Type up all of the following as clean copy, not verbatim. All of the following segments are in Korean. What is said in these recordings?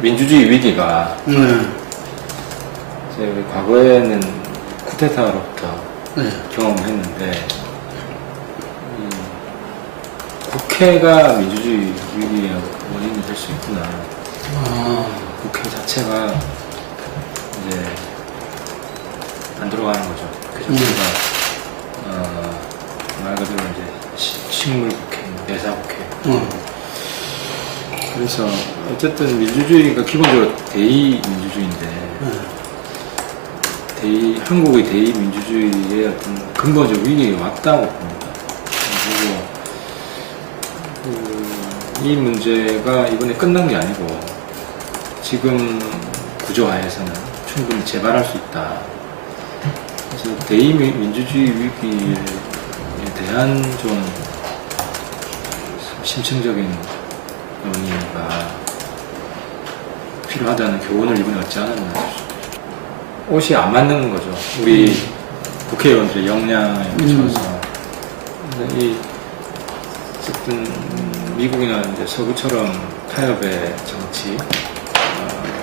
민주주의 위기가 이제 우리 과거에는 쿠데타로부터 경험을 했는데 국회가 민주주의 위기의 원인이 될 수 있구나. 국회 자체가 이제 안 들어가는 거죠. 그 자체가 말 그대로 이제 식물 국회, 내사 국회. 그래서 어쨌든 민주주의가 기본적으로 대의 민주주의인데 한국의 대의 민주주의의 어떤 근본적 위기가 왔다고 봅니다. 그리고 이 문제가 이번에 끝난 게 아니고 지금 구조하에서는 충분히 재발할 수 있다. 그래서 대의 민주주의 위기에 대한 좀 심층적인 논의가 필요하다는 교훈을 이번에 얻지 않았나 싶습니다. 옷이 안 맞는 거죠. 우리 국회의원들의 역량에 비춰서. 이 어쨌든 미국이나 이제 서구처럼 타협의 정치,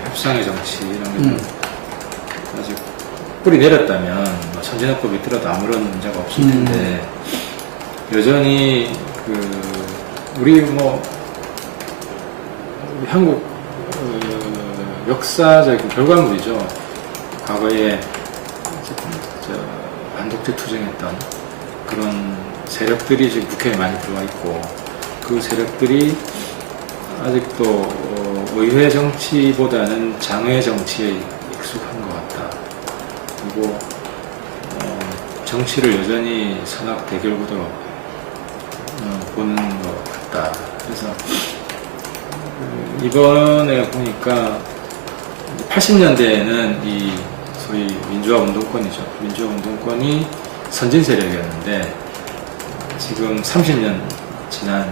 협상의 정치 이런 게 아직 뿌리 내렸다면 선진화법이 들어도 아무런 문제가 없을 텐데 여전히 우리 한국 역사적인 결과물이죠. 과거에 반독재 투쟁했던 그런 세력들이 지금 국회에 많이 들어와 있고 그 세력들이 아직도 의회 정치보다는 장외 정치에 익숙한 것 같다. 그리고 정치를 여전히 선악 대결 구도로 보는 것 같다. 그래서 이번에 보니까 80년대에는 이 소위 민주화 운동권이죠. 민주화 운동권이 선진 세력이었는데 지금 30년 지난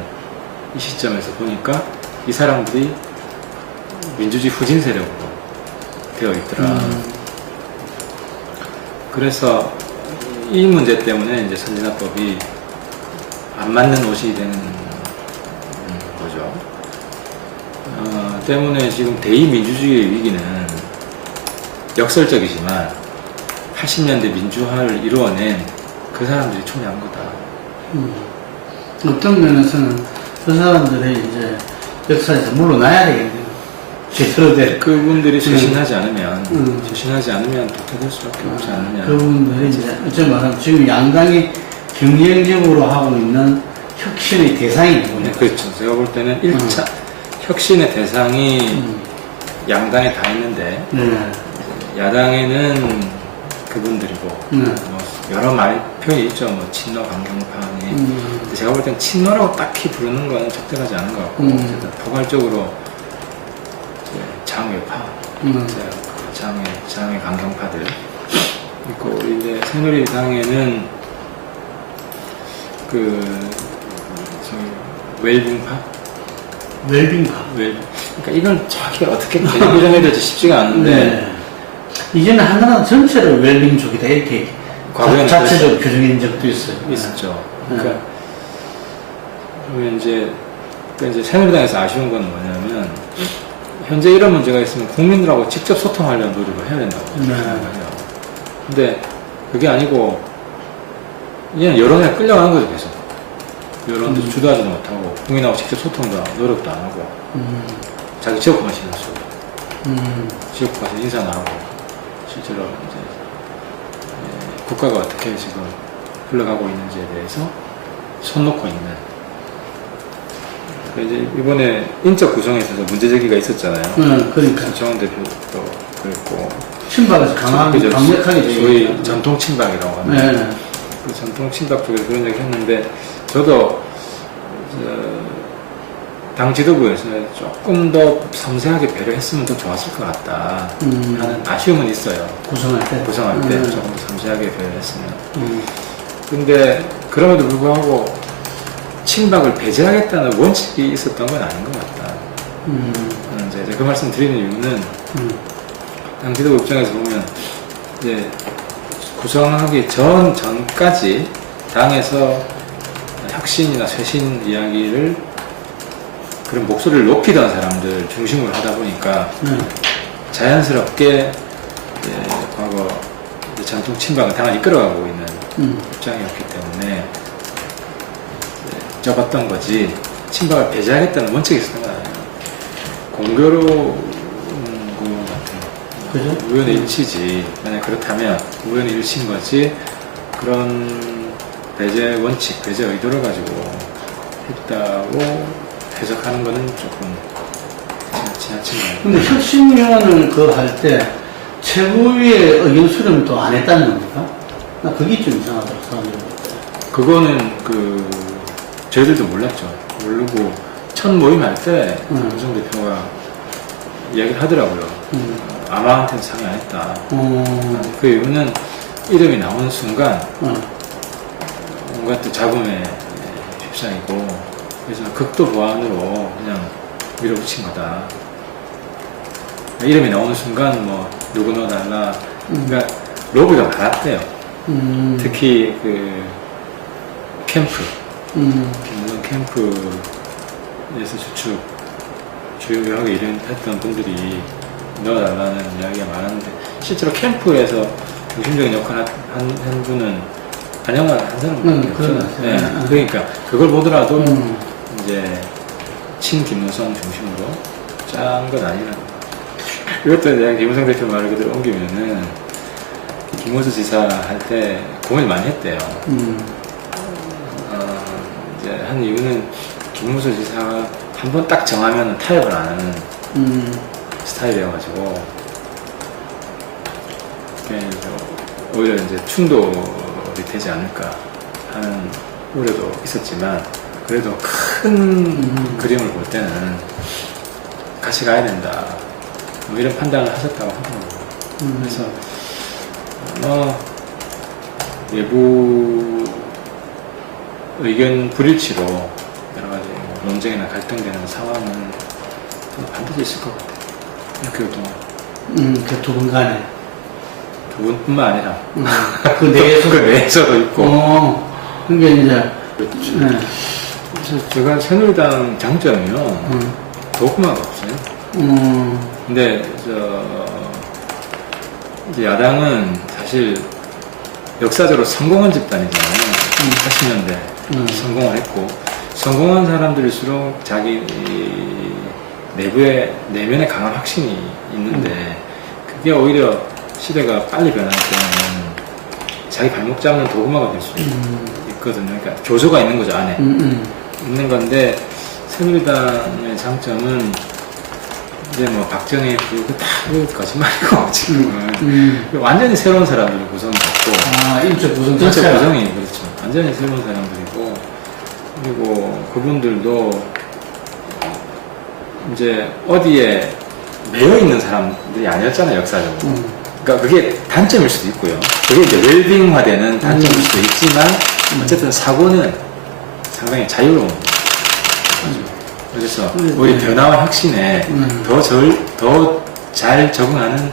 이 시점에서 보니까 이 사람들이 민주주의 후진 세력으로 되어 있더라. 그래서 이 문제 때문에 이제 선진화법이 안 맞는 옷이 되는 거죠. 때문에 지금 대의 민주주의의 위기는 역설적이지만 80년대 민주화를 이루어낸 그 사람들이 총리한 거다. 어떤 면에서는 그 사람들이 이제 역사에서 물러나야 되겠네요. 제대로 된. 그분들이 쇄신하지 않으면, 도태될 수밖에 없지 않느냐. 그분들이 이제, 어째 말하면 지금 양당이 경쟁적으로 하고 있는 혁신의 대상이 누구냐. 그렇죠. 제가 볼 때는 1차 혁신의 대상이 양당에 다 있는데, 야당에는 그분들이고, 여러 표현이 있죠. 친노, 강경파니. 제가 볼 땐 친노라고 딱히 부르는 건 적절하지 않은 것 같고, 포괄적으로 장외파, 장외 강경파들 있고, 이제 새누리당에는 웰빙파? 그러니까 이걸 정확히 어떻게 규정해야 될지 쉽지가 않은데, 이제는 한나라 전체를 웰빙족이다 이렇게 자체적으로 규정한 적도 있었죠. 그러니까 그러면 이제 새누리당에서 아쉬운 건 뭐냐면 현재 이런 문제가 있으면 국민들하고 직접 소통하려는 노력을 해야 된다고 생각해요. 근데 그게 아니고 그냥 여론에 끌려가는 거죠. 계속 여론도 주도하지도 못하고 국민하고 직접 소통도 노력도 안 하고 자기 지역구만 신경 쓰고 지역구 가서 인사나 하고 실제로 이제 국가가 어떻게 지금 흘러가고 있는지에 대해서 손 놓고 있는. 이제 이번에 인적 구성에 있어서 문제제기가 있었잖아요. 그러니까. 정원 대표도 그랬고. 친박에서 강력하게 소위 전통 친박이라고 하는. 그 전통 친박 쪽에서 그런 얘기 했는데, 저도, 당 지도부에서 조금 더 섬세하게 배려했으면 더 좋았을 것 같다 하는 아쉬움은 있어요. 구성할 때 조금 섬세하게 배려했으면. 근데 그럼에도 불구하고 친박을 배제하겠다는 원칙이 있었던 건 아닌 것 같다. 이제 그 말씀 드리는 이유는 당 지도부 입장에서 보면 이제 구성하기 전까지 당에서 혁신이나 쇄신 이야기를 그런 목소리를 높이던 사람들 중심으로 하다 보니까 자연스럽게 이제 과거 이제 전통 친박을 당을 이끌어가고 있는 입장이었기 때문에 접었던 거지 친박을 배제하겠다는 원칙이 있었던 거 아니에요. 공교로 그죠? 우연의 일치지. 만약 그렇다면 우연의 일치인 거지 그런 배제 원칙, 배제 의도를 가지고 했다고 해석하는 거는 조금 지나친 거예요. 근데 혁신위원을 그 할 때 최고위의 의견 수렴을 또 안 했다는 겁니까? 나 그게 좀 이상하다고 사람들이 볼 때. 그거는 저희들도 몰랐죠. 모르고 첫 모임 할 때 우성 대표가 이야기를 하더라고요. 아마한테는 상의 안 했다. 그 이유는 이름이 나오는 순간 뭔가 또 잡음에 휩싸이고 그래서 극도 보안으로 그냥 밀어붙인 거다. 이름이 나오는 순간 뭐 누구 넣어달라. 그러니까 로비가 많았대요. 특히 그 캠프, 김무성 캠프에서 주축 주요하게 일했던 분들이 넣어달라는 이야기가 많았는데 실제로 캠프에서 중심적인 역할을 한 분은 안영환 한 사람밖에 없어요. 네. 그러니까 그걸 보더라도 이제 친김무성 중심으로 짠 건 아니라는 거. 이것도 내가 김무성 대표 말을 그대로 옮기면은 김호수 지사 할 때 고민을 많이 했대요. 이제 한 이유는 김무수 지사가 한 번 딱 정하면 타협을 안 하는 스타일이어가지고 오히려 이제 충돌이 되지 않을까 하는 우려도 있었지만 그래도 큰 그림을 볼 때는 같이 가야 된다 뭐 이런 판단을 하셨다고 하더라고요. 그래서 외부 의견 불일치로 여러 가지 논쟁이나 갈등되는 상황은 반드시 있을 것 같아요. 교통. 그 두 분 간에. 두 분뿐만 아니라. 그 내에서도. 그 내에서도 있고. 그게 이제. 그렇죠. 그래서 제가 새누리당 장점이요. 도구마가 없어요. 근데, 이제 야당은 사실 역사적으로 성공한 집단이잖아요. 80년대 성공을 했고, 성공한 사람들일수록 자기 내면에 강한 확신이 있는데, 그게 오히려 시대가 빨리 변할 때는 자기 발목 잡는 도구마가 될 수 있거든요. 그러니까 교조가 있는 거죠, 안에. 있는 건데, 새누리당의 장점은 이제 뭐 박정희 그거 다 거짓말이고 지금은 완전히 새로운 사람들이 구성이 됐고 인적 구성 인적 구성이 그렇죠. 완전히 새로운 사람들이고 그리고 그분들도 이제 어디에 매여 있는 사람들이 아니었잖아요, 역사적으로. 그러니까 그게 단점일 수도 있고요. 그게 이제 웰빙화되는 단점일 수도 있지만 어쨌든 사고는 상당히 자유로운 거죠. 그래서 우리 변화와 혁신에 더 잘 적응하는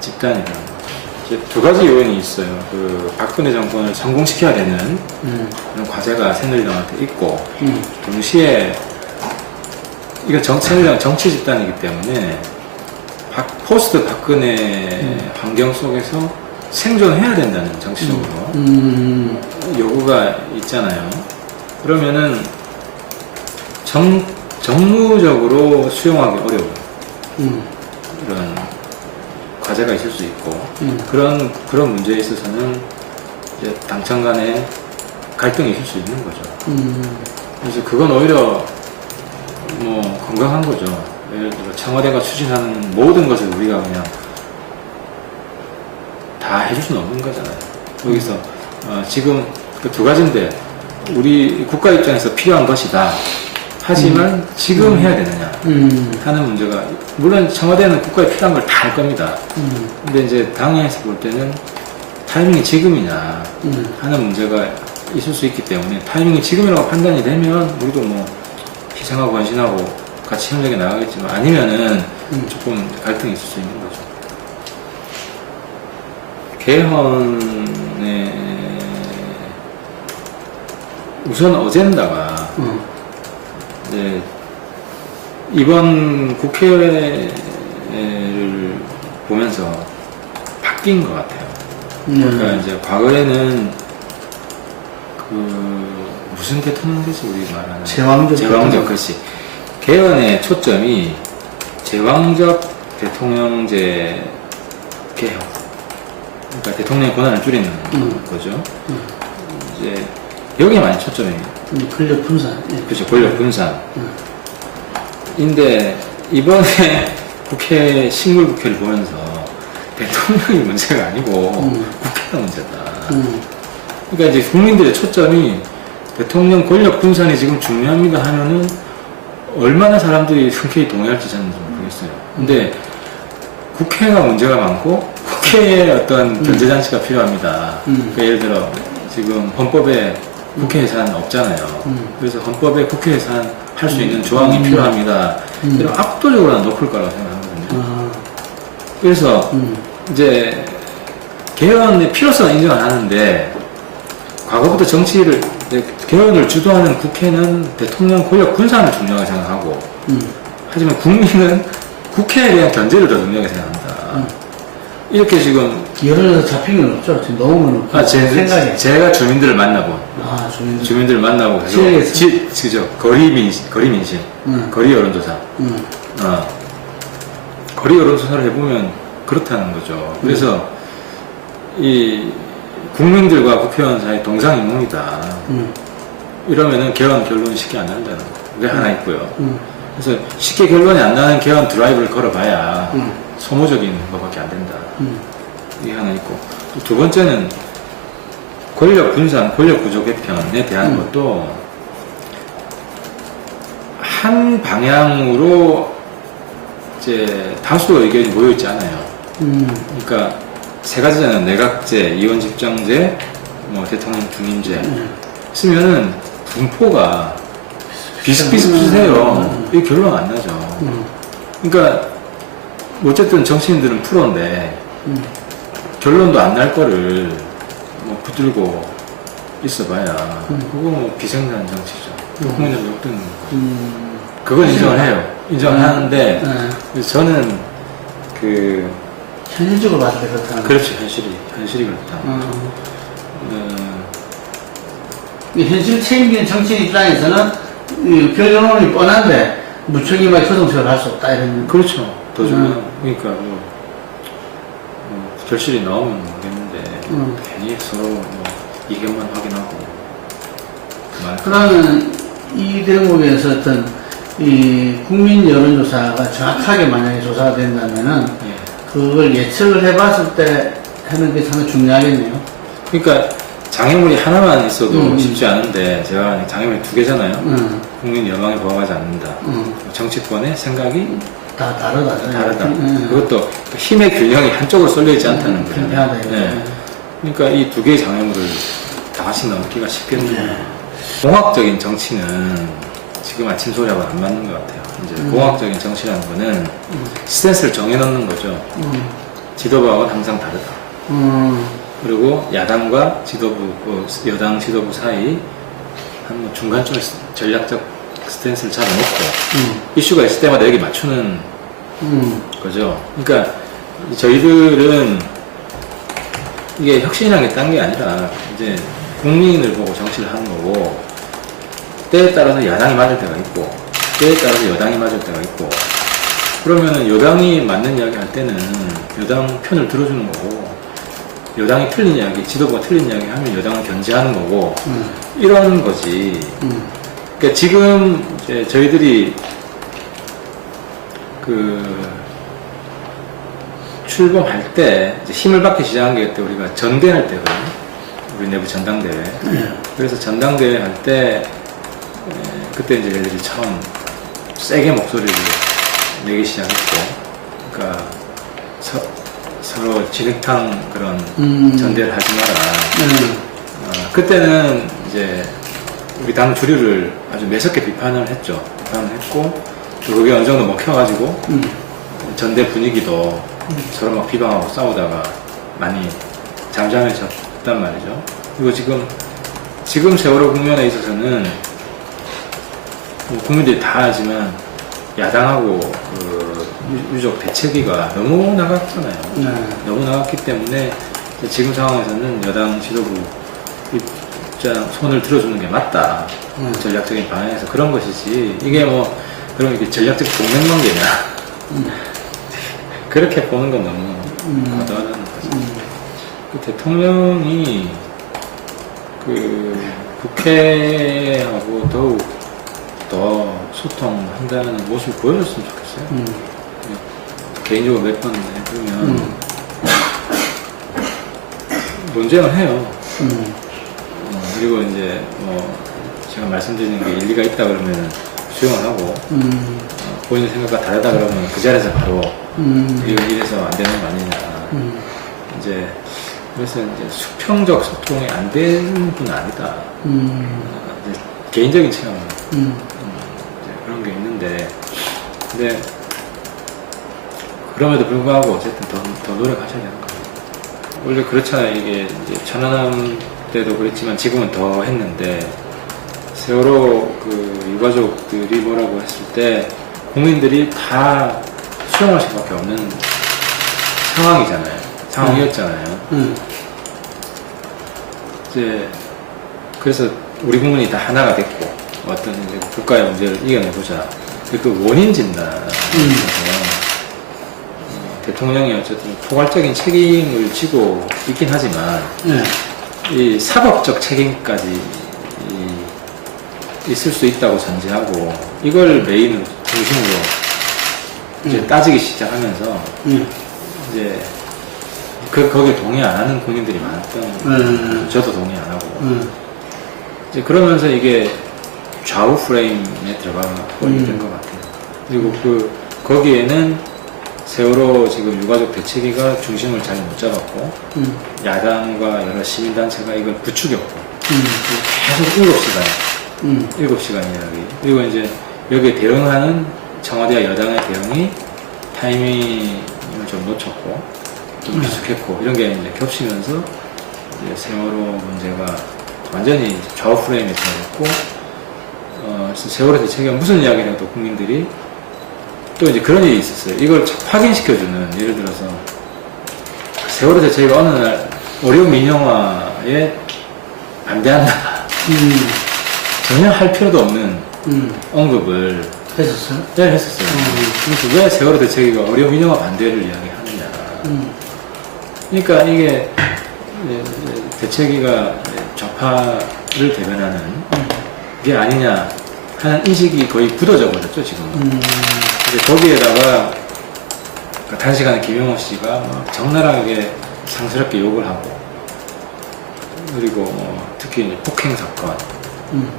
집단이라는 거죠. 두 가지 요인이 있어요. 그 박근혜 정권을 성공시켜야 되는 그런 과제가 새누리당한테 있고 동시에 이거 새누리당 정치 집단이기 때문에 포스트 박근혜 환경 속에서 생존해야 된다는 정치적으로 요구가 있잖아요. 그러면은 정무적으로 수용하기 어려워요. 이런 과제가 있을 수 있고 그런 문제에 있어서는 이제 당청 간에 갈등이 있을 수 있는 거죠. 그래서 그건 오히려 뭐 건강한 거죠. 예를 들어 청와대가 추진하는 모든 것을 우리가 그냥 다 해줄 수는 없는 거잖아요. 여기서 지금 그 두 가지인데 우리 국가 입장에서 필요한 것이다. 하지만 지금 해야 되느냐 하는 문제가 물론 청와대는 국가에 필요한 걸 다 할 겁니다. 근데 이제 당에서 볼 때는 타이밍이 지금이냐 하는 문제가 있을 수 있기 때문에 타이밍이 지금이라고 판단이 되면 우리도 뭐 희생하고 헌신하고 같이 협력해 나가겠지만 아니면은 조금 갈등이 있을 수 있는 거죠. 개헌의 우선 어젠다가 이제 이번 국회를 보면서 바뀐 것 같아요. 그러니까 이제 과거에는 무슨 대통령제지 우리 말하는 제왕적 그렇지. 개헌의 초점이 제왕적 대통령제 개혁. 그러니까 대통령의 권한을 줄이는 거죠. 이제 여기에 많이 초점이. 권력 분산. 그렇죠. 권력 분산. 인데 이번에 국회 식물국회를 보면서 대통령이 문제가 아니고 국회가 문제다. 그러니까 이제 국민들의 초점이 대통령 권력 분산이 지금 중요합니다 하면은 얼마나 사람들이 흔쾌히 동의할지 저는 좀 모르겠어요. 근데 국회가 문제가 많고 국회에 어떤 견제장치가 필요합니다. 그러니까 예를 들어 지금 헌법에 국회 예산 없잖아요. 그래서 헌법에 국회 예산 할 수 있는 조항이 필요합니다. 이런 압도적으로 높을 거라고 생각하거든요. 그래서 이제 개헌의 필요성은 인정을 하는데 과거부터 정치를 개헌을 주도하는 국회는 대통령 권력 분산을 중요하게 생각하고 하지만 국민은 국회에 대한 견제를 더 중요하게 생각한다. 이렇게 지금 여론에서 잡힌 건 없죠. 지금 너무 생각에. 제가 주민들을 만나본 주민들을 만나고 그죠 거리 민심 거리 여론조사 거리 여론조사를 해보면 그렇다는 거죠. 그래서 이 국민들과 국회의원 사이 동상이몽이다. 이러면은 개헌 결론이 쉽게 안 난다는 게 하나 있고요. 그래서 쉽게 결론이 안 나는 개헌 드라이브를 걸어봐야 소모적인 것밖에 안 된다. 이게 하나 있고 또 두 번째는 권력 분산, 권력 구조 개편에 대한 것도 한 방향으로 이제 다수 의견이 모여 있지 않아요. 그러니까 세 가지잖아요. 내각제, 이원집정제, 뭐 대통령 중임제 쓰면은 분포가 비슷비슷해요. 이게 결론 안 나죠. 그러니까 어쨌든 정치인들은 프로인데 결론도 안 날 거를 뭐 붙들고 있어봐야 그거 뭐 비생산 정치죠. 국민들 못 듣는 거. 그건 인정을 해요. 인정을 하는데 저는 현실적으로 봤을 때 그렇다. 그렇죠. 현실이 그렇다. 현실 책임진 정치인 입장에서는 결론이 뻔한데 무책임하게 소송처를 할 수 없다 이런. 그렇죠. 더 중요한 그러니까 결실이 나오면 모르겠는데 괜히 서로 이견만 확인하고 그러면 이 대목에서 어떤 이 국민 여론조사가 정확하게 만약에 조사가 된다면은 그걸 예측을 해봤을 때 하는 게 상당히 중요하겠네요. 그러니까 장애물이 하나만 있어도 쉽지 않은데 제가 장애물이 두 개잖아요. 국민 여망에 부합하지 않는다. 정치권의 생각이 다 다르다. 그것도 힘의 균형이 한쪽으로 쏠려 있지 않다는 거예요. 네. 그러니까 이 두 개의 장애물을 다 같이 넘기가 쉽겠네요. 공학적인 정치는 지금 아침 소리하고 안 맞는 것 같아요. 이제 공학적인 정치라는 거는 스탠스를 정해놓는 거죠. 지도부하고는 항상 다르다. 그리고 야당과 지도부, 여당 지도부 사이 한 중간쯤에 전략적 스탠스를 잡아놓고 이슈가 있을 때마다 여기 맞추는 거죠. 그러니까 저희들은 이게 혁신이라는 게 딴 게 아니라 이제 국민을 보고 정치를 하는 거고 때에 따라서 야당이 맞을 때가 있고 때에 따라서 여당이 맞을 때가 있고 그러면은 여당이 맞는 이야기 할 때는 여당 편을 들어주는 거고 여당이 틀린 이야기, 지도부가 틀린 이야기 하면 여당을 견제하는 거고 이런 거지. 그러니까 지금 이제 저희들이 출범할 때 이제 힘을 받기 시작한 게 그때 우리가 전대회 할 때거든요. 우리 내부 전당대회. 그래서 전당대회 할 때 그때 이제 애들이 처음 세게 목소리를 내기 시작했고, 그러니까 서로 진흙탕 그런 전대를 하지 마라. 그때는 이제 우리 당 주류를 아주 매섭게 비판을 했죠. 비판을 했고, 그게 어느 정도 먹혀가지고 전대 분위기도 서로 막 비방하고 싸우다가 많이 잠잠해졌단 말이죠. 그리고 지금 세월호 국면에 있어서는 국민들이 다 알지만 야당하고 유족 대책위가 너무 나갔잖아요. 네. 너무 나갔기 때문에 지금 상황에서는 여당 지도부 입장 손을 들어주는 게 맞다. 전략적인 방향에서 그런 것이지. 이게 뭐 그럼 이게 전략적 동맹관계냐? 그렇게 보는 건 너무 과도하다는 거죠. 그 대통령이 그 국회하고 더욱 더 소통한다는 모습을 보여줬으면 좋겠어요. 개인적으로 몇 번 해보면 논쟁을 해요. 그리고 이제 뭐 제가 말씀드리는 게 일리가 있다 그러면 수용을 하고 본인 생각과 다르다 그러면 그 자리에서 바로 이래서 안 되는 거 아니냐. 이제 그래서 이제 수평적 소통이 안 되는 분은 아니다. 이제 개인적인 체험 이제 그런 게 있는데, 근데 그럼에도 불구하고 어쨌든 더 노력하셔야 되는 거예요. 원래 그렇잖아요. 이게 이제 천안함 때도 그랬지만 지금은 더 했는데, 세월호 그 유가족들이 뭐라고 했을 때 국민들이 다 수용할 수밖에 없는 상황이었잖아요. 이제 그래서 우리 국민이 다 하나가 됐고 어떤 이제 국가의 문제를 이겨내보자. 그 원인 진단에서 대통령이 어쨌든 포괄적인 책임을 지고 있긴 하지만 이 사법적 책임까지 있을 수 있다고 전제하고 이걸 메인으로 중심으로 이제 따지기 시작하면서 이제 거기에 동의 안 하는 국민들이 많았던 저도 동의 안 하고 이제 그러면서 이게 좌우 프레임에 들어가고 있는 것 같아요. 그리고 거기에는 세월호 지금 유가족 대책위가 중심을 잘 못 잡았고 야당과 여러 시민단체가 이걸 부추겼고 계속 7시간 이야기. 그리고 이제 여기에 대응하는 청와대와 여당의 대응이 타이밍을 좀 놓쳤고 좀 미숙했고 이런 게 이제 겹치면서 이제 세월호 문제가 완전히 좌우 프레임에 들어갔고 세월호 대책이 무슨 이야기라도 국민들이 또 이제 그런 일이 있었어요. 이걸 확인시켜주는, 예를 들어서 세월호 대책이 어느 날 어려운 민영화에 반대한다. 전혀 할 필요도 없는 언급을 했었어요? 네, 했었어요. 그래서 왜 세월호 대책위가 어려운 민영화 반대를 이야기하느냐. 그러니까 이게 대책위가 좌파를 대변하는 게 아니냐 하는 인식이 거의 굳어져 버렸죠, 지금은. 이제 거기에다가 단시간에 김영호 씨가 막 적나라하게 상스럽게 욕을 하고, 그리고 특히 이제 폭행 사건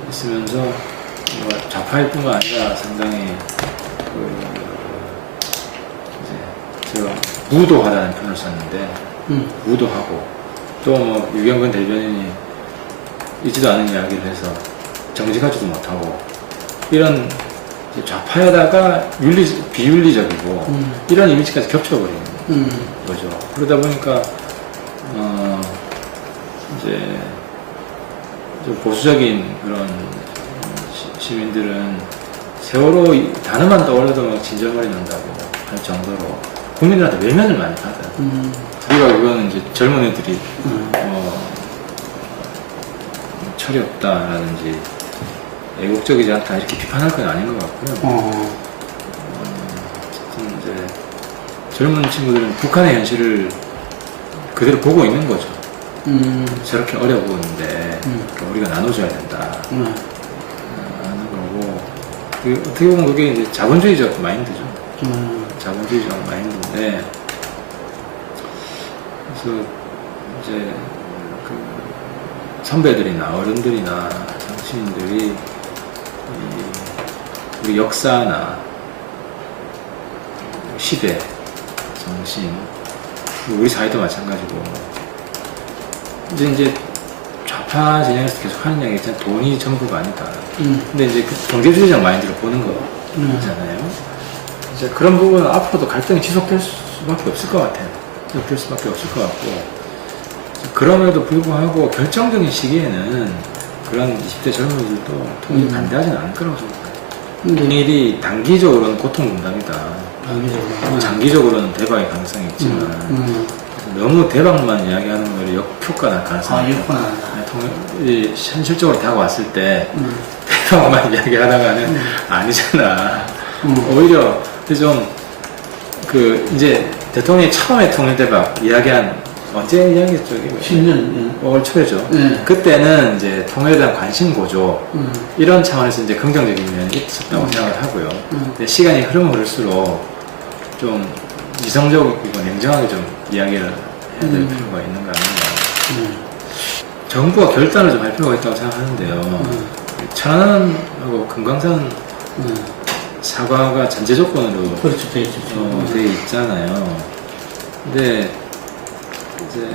있으면서 좌파일 뿐만 아니라 상당히 이제 제가 무도하다는 표현을 썼는데 무도하고 또 뭐 유경근 대변인이 있지도 않은 이야기를 해서 정직하지도 못하고 이런 좌파에다가 비윤리적이고 이런 이미지까지 겹쳐버리는 거죠. 그러다 보니까 이제 좀 보수적인 그런 시민들은 세월호 단어만 떠올려도 막 진절머리 난다고 할 정도로 국민들한테 외면을 많이 받아요. 우리가 그거는 이제 젊은 애들이 철이 없다라든지 애국적이지 않다 이렇게 비판할 건 아닌 것 같고요. 이제 젊은 친구들은 북한의 현실을 그대로 보고 있는 거죠. 저렇게 어려 보이는데 우리가 나눠줘야 된다 하는 거고, 어떻게 보면 그게 이제 자본주의적 마인드죠. 자본주의적 마인드인데, 그래서 이제 선배들이나 어른들이나 정치인들이 우리 역사나 시대, 정신, 우리 사회도 마찬가지고, 이제 좌파 진영에서 계속 하는 이야기 있잖아요. 돈이 전부가 아니다. 근데 이제 그 경제주의적 마인드로 보는 거잖아요. 이제 그런 부분은 앞으로도 갈등이 지속될 수밖에 없을 것 같아요. 지속될 수밖에 없을 것 같고, 그럼에도 불구하고 결정적인 시기에는 그런 20대 젊은이들도 통일에 반대하지는 않을 거라고 생각해요. 일이 단기적으로는 고통 분담이다. 단기적으로. 장기적으로는 대박의 가능성이 있지만 너무 대박만 이야기하는 거를 역효과 날 가능성이 있다. 현실적으로 다가왔을 때 대박만 이야기하다가는 아니잖아. 오히려 좀 이제 대통령이 처음에 통일대박 이야기한 언제 이야기했죠? 10년. 5월 초에죠. 네. 그때는 이제 통일에 대한 관심 고조 이런 차원에서 이제 긍정적인 면이 있었다고 생각을 하고요. 근데 시간이 흐를수록 좀 이성적이고 냉정하게 좀 이야기를 해야 될 필요가 있는 거 아닌가. 정부가 결단을 좀 할 필요가 있다고 생각하는데요. 천안하고 금강산 사과가 전제 조건으로 그렇죠, 돼 있죠. 돼 있잖아요. 근데 이제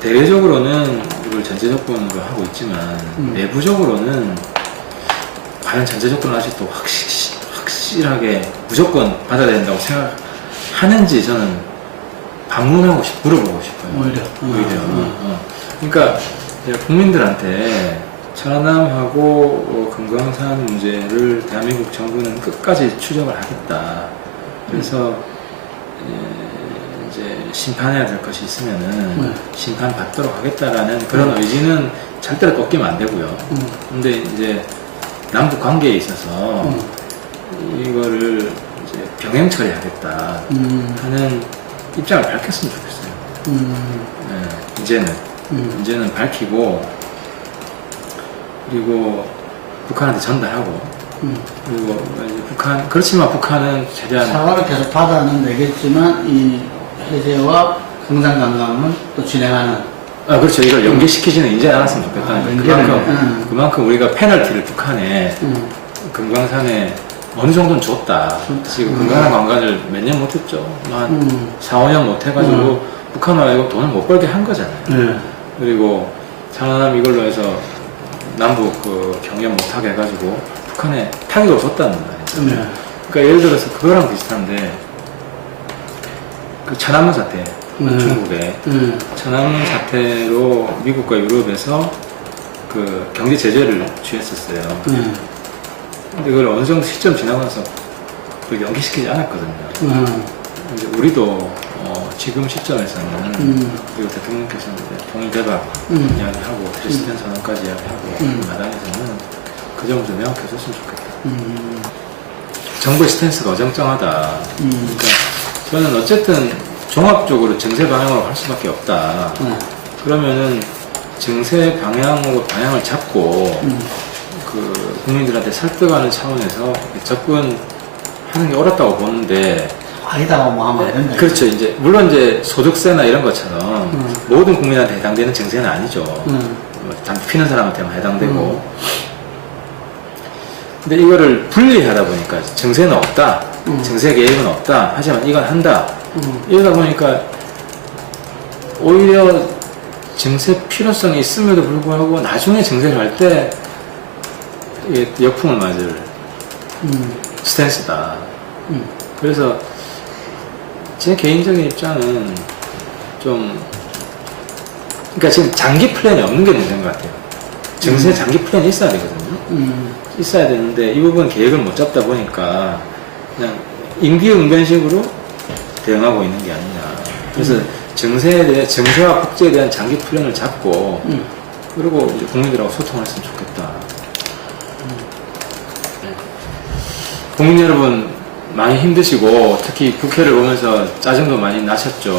대외적으로는 이걸 전제 조건으로 하고 있지만 내부적으로는 과연 전제 조건을 아직도 확실하게 무조건 받아야 된다고 생각하는지 저는 방문하고 물어보고 싶어요. 오히려. 그러니까 국민들한테 천안함하고 금강산 문제를 대한민국 정부는 끝까지 추적을 하겠다. 그래서 이제 심판해야 될 것이 있으면은 심판받도록 하겠다라는 그런 의지는 절대로 꺾이면 안 되고요. 근데 이제 남북 관계에 있어서 이거를 이제 병행 처리하겠다 하는 입장을 밝혔으면 좋겠어요. 이제는 밝히고 그리고 북한한테 전달하고 그리고 이제 그렇지만 북한은 최대한 사과를 계속 받아는 내겠지만 이 해제와 금강관광은 또 진행하는. 그렇죠. 이걸 연계시키지는 이제 않았으면 좋겠다. 그만큼 우리가 페널티를 북한에 금강산에 어느 정도는 줬다. 지금 금강산 관광을 몇 년 못했죠. 한 4, 5년 못해가지고 북한과 이거 돈을 못 벌게 한 거잖아요. 그리고 천안함 이걸로 해서 남북 경협 못하게 해가지고 북한에 타격을 줬다는 말이죠. 그러니까 예를 들어서 그거랑 비슷한데 그 천안문 사태 중국의 천안문 사태로 미국과 유럽에서 그 경제 제재를 취했었어요. 근데 그걸 어느 정도 시점 지나고 나서 그걸 연기시키지 않았거든요. 이제 우리도 지금 시점에서는 그리고 대통령께서는 통일대박 이야기하고 프레시덴 선언까지 이야기하고 마당에서는 그 점을 좀 명확해줬으면 좋겠다. 정부의 스탠스가 어정쩡하다. 그러니까 저는 어쨌든 종합적으로 정세 방향으로 갈 수밖에 없다. 그러면은 정세 방향을 잡고 그 국민들한테 설득하는 차원에서 접근하는 게 옳았다고 보는데 아니다고 뭐 하면 안 된다. 그렇죠. 이제 물론 이제 소득세나 이런 것처럼 모든 국민한테 해당되는 정세는 아니죠. 담배 피는 사람한테만 해당되고. 근데 이거를 분리하다 보니까 정세는 없다. 정세 개입은 없다. 하지만 이건 한다. 이러다 보니까 오히려 정세 필요성이 있음에도 불구하고 나중에 정세를 할 때 역풍을 맞을 스탠스다. 그래서 제 개인적인 입장은 그러니까 지금 장기 플랜이 없는 게 문제인 것 같아요. 정세 장기 플랜이 있어야 되거든요. 있어야 되는데 이 부분 계획을 못 잡다 보니까 그냥 임기응변식으로 대응하고 있는 게 아니냐. 그래서 정세와 복지에 대한 장기 플랜을 잡고 그리고 이제 국민들하고 소통을 했으면 좋겠다. 국민 여러분 많이 힘드시고 특히 국회를 보면서 짜증도 많이 나셨죠.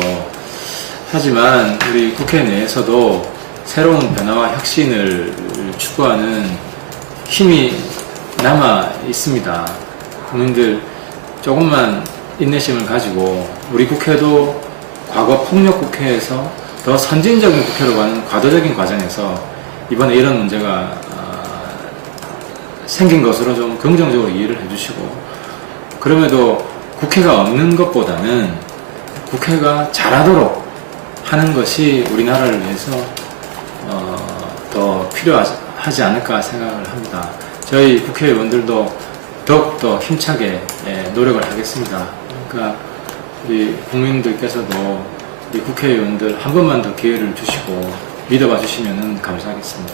하지만 우리 국회 내에서도 새로운 변화와 혁신을 추구하는 힘이 남아 있습니다. 국민들 조금만 인내심을 가지고 우리 국회도 과거 폭력 국회에서 더 선진적인 국회로 가는 과도적인 과정에서 이번에 이런 문제가 생긴 것으로 좀 긍정적으로 이해를 해주시고 그럼에도 국회가 없는 것보다는 국회가 잘하도록 하는 것이 우리나라를 위해서 더 필요하지 않을까 생각을 합니다. 저희 국회의원들도 더욱더 힘차게 노력을 하겠습니다. 그러니까 우리 국민들께서도 우리 국회의원들 한 번만 더 기회를 주시고 믿어봐 주시면 감사하겠습니다.